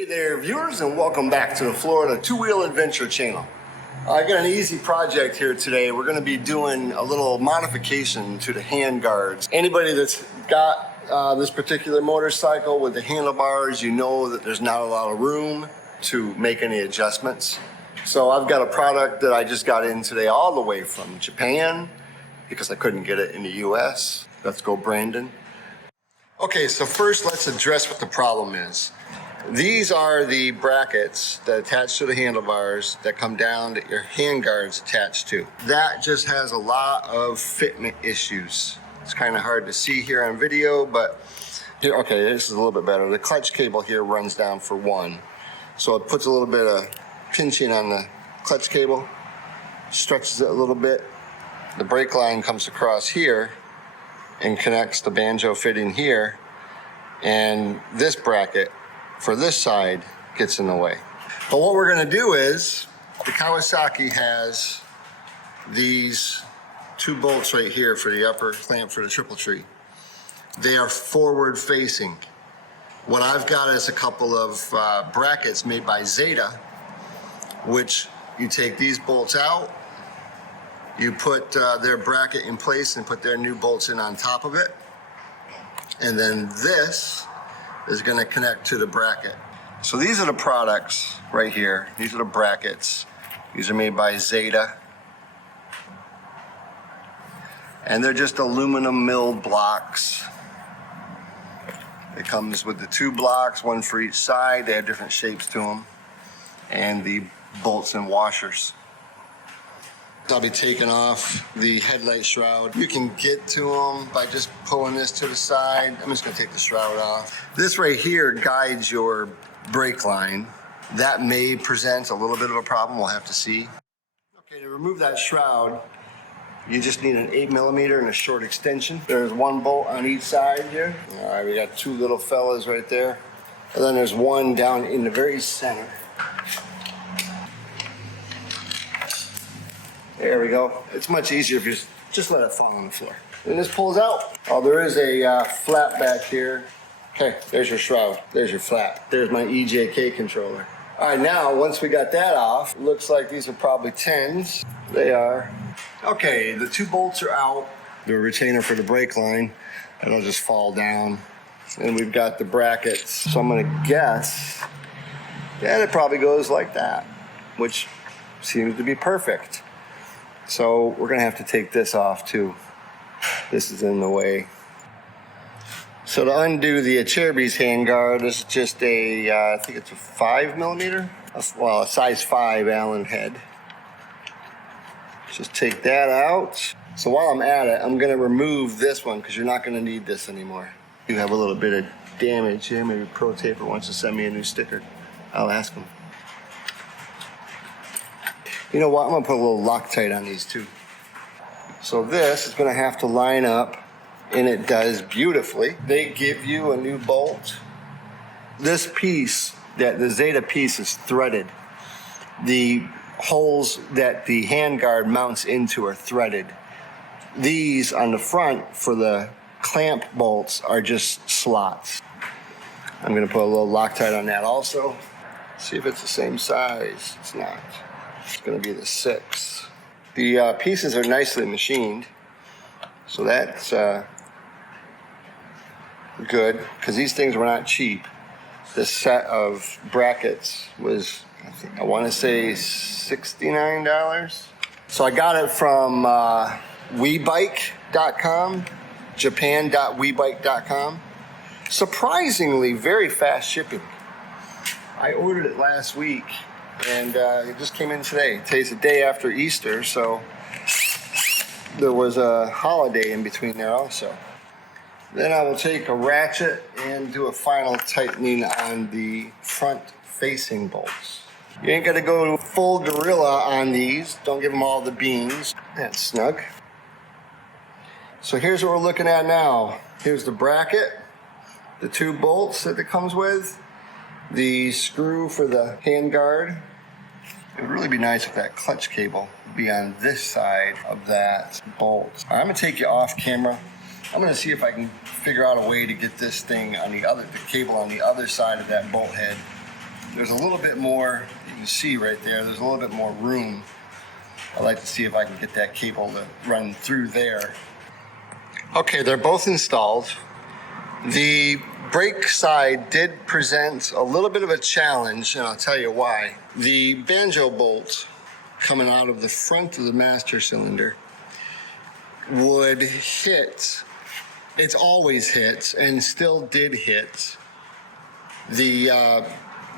Hey there viewers, and welcome back to the Florida Two-Wheel Adventure channel. I got an easy project here today. We're going to be doing a little modification to the hand guards. Anybody that's got this particular motorcycle with the handlebars, you know that there's not a lot of room to make any adjustments. So I've got a product that I just got in today all the way from Japan because I couldn't get it in the US. Let's go, Brandon. Okay, so first let's address what the problem is. These are the brackets that attach to the handlebars that come down that your hand guards attach to. That just has a lot of fitment issues. It's kind of hard to see here on video, but here, okay, this is a little bit better. The clutch cable here runs down for one. So it puts a little bit of pinching on the clutch cable, stretches it a little bit. The brake line comes across here and connects the banjo fitting here, and this bracket for this side gets in the way. But what we're gonna do is, the Kawasaki has these two bolts right here for the upper clamp for the triple tree. They are forward facing. What I've got is a couple of brackets made by Zeta, which you take these bolts out, you put their bracket in place and put their new bolts in on top of it. And then this is going to connect to the bracket. So these are the products right here. These are the brackets. These are made by Zeta. And they're just aluminum milled blocks. It comes with the two blocks, one for each side. They have different shapes to them. And the bolts and washers. I'll be taking off the headlight shroud. You can get to them by just pulling this to the side. I'm just gonna take the shroud off. This right here guides your brake line. That may present a little bit of a problem, we'll have to see. Okay, to remove that shroud, you just need an 8mm and a short extension. There's one bolt on each side here. All right, we got two little fellas right there. And then there's one down in the very center. There we go. It's much easier if you just let it fall on the floor. And this pulls out. Oh, there is a flap back here. Okay, there's your shroud. There's your flap. There's my EJK controller. All right, now, once we got that off, it looks like these are probably 10s. They are. Okay, the two bolts are out. The retainer for the brake line. It'll just fall down. And we've got the brackets. So I'm gonna guess that it probably goes like that, which seems to be perfect. So we're gonna have to take this off too. This is in the way. So to undo the Acherbis handguard, this is just a, I think it's a 5mm, well, a size 5 Allen head. Just take that out. So while I'm at it, I'm gonna remove this one because you're not gonna need this anymore. You have a little bit of damage here. Maybe Pro Taper wants to send me a new sticker. I'll ask him. You know what, I'm gonna put a little Loctite on these too. So this is gonna have to line up, and it does beautifully. They give you a new bolt. This piece, the Zeta piece, is threaded. The holes that the handguard mounts into are threaded. These on the front for the clamp bolts are just slots. I'm gonna put a little Loctite on that also. See if it's the same size. It's not. It's going to be the 6. The pieces are nicely machined, so that's good, because these things were not cheap. This set of brackets was, I want to say, $69. So I got it from WeBike.com, Japan.WeBike.com. Surprisingly, very fast shipping. I ordered it last week. And it just came in today. Today's the day after Easter, so there was a holiday in between there also. Then I will take a ratchet and do a final tightening on the front-facing bolts. You ain't got to go full gorilla on these. Don't give them all the beans. That's snug. So here's what we're looking at now. Here's the bracket, the two bolts that it comes with, the screw for the handguard. It would really be nice if that clutch cable would be on this side of that bolt. I'm gonna take you off camera. I'm gonna see if I can figure out a way to get this thing on the cable on the other side of that bolt head there's a little bit more, you can see right there, there's a little bit more room. I'd like to see if I can get that cable to run through there. Okay, they're both installed. The brake side did present a little bit of a challenge, and I'll tell you why. The banjo bolt coming out of the front of the master cylinder would hit, it's always hit, and still did hit the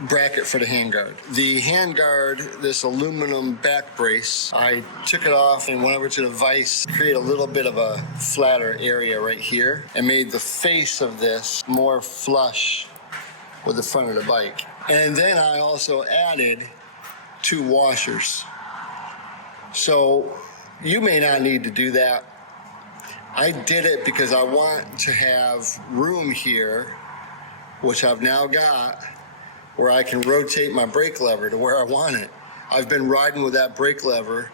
bracket for the handguard. The handguard, this aluminum back brace, I took it off and went over to the vise, create a little bit of a flatter area right here, and made the face of this more flush with the front of the bike. And then I also added 2 washers. So you may not need to do that. I did it because I want to have room here, which I've now got, where I can rotate my brake lever to where I want it. I've been riding with that brake lever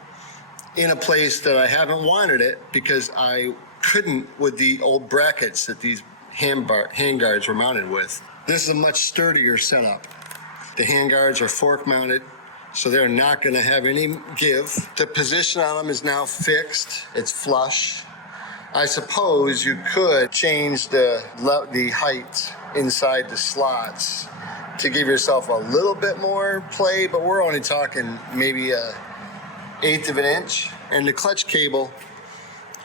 in a place that I haven't wanted it because I couldn't with the old brackets that these handguards were mounted with. This is a much sturdier setup. The handguards are fork mounted, so they're not gonna have any give. The position on them is now fixed, it's flush. I suppose you could change the height inside the slots to give yourself a little bit more play, but we're only talking maybe 1/8 of an inch. And the clutch cable,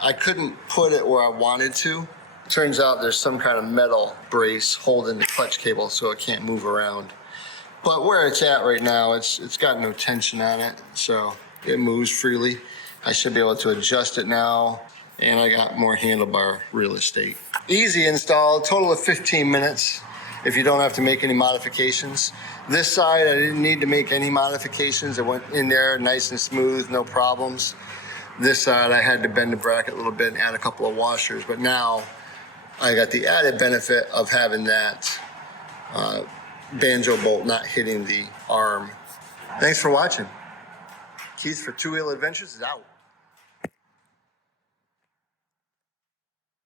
I couldn't put it where I wanted to. Turns out there's some kind of metal brace holding the clutch cable so it can't move around. But where it's at right now, it's got no tension on it, so it moves freely. I should be able to adjust it now, and I got more handlebar real estate. Easy install, total of 15 minutes. If you don't have to make any modifications. This side, I didn't need to make any modifications. It went in there nice and smooth, no problems. This side, I had to bend the bracket a little bit and add a couple of washers, but now I got the added benefit of having that banjo bolt not hitting the arm. Thanks for watching. Keith for Two Wheel Adventures is out.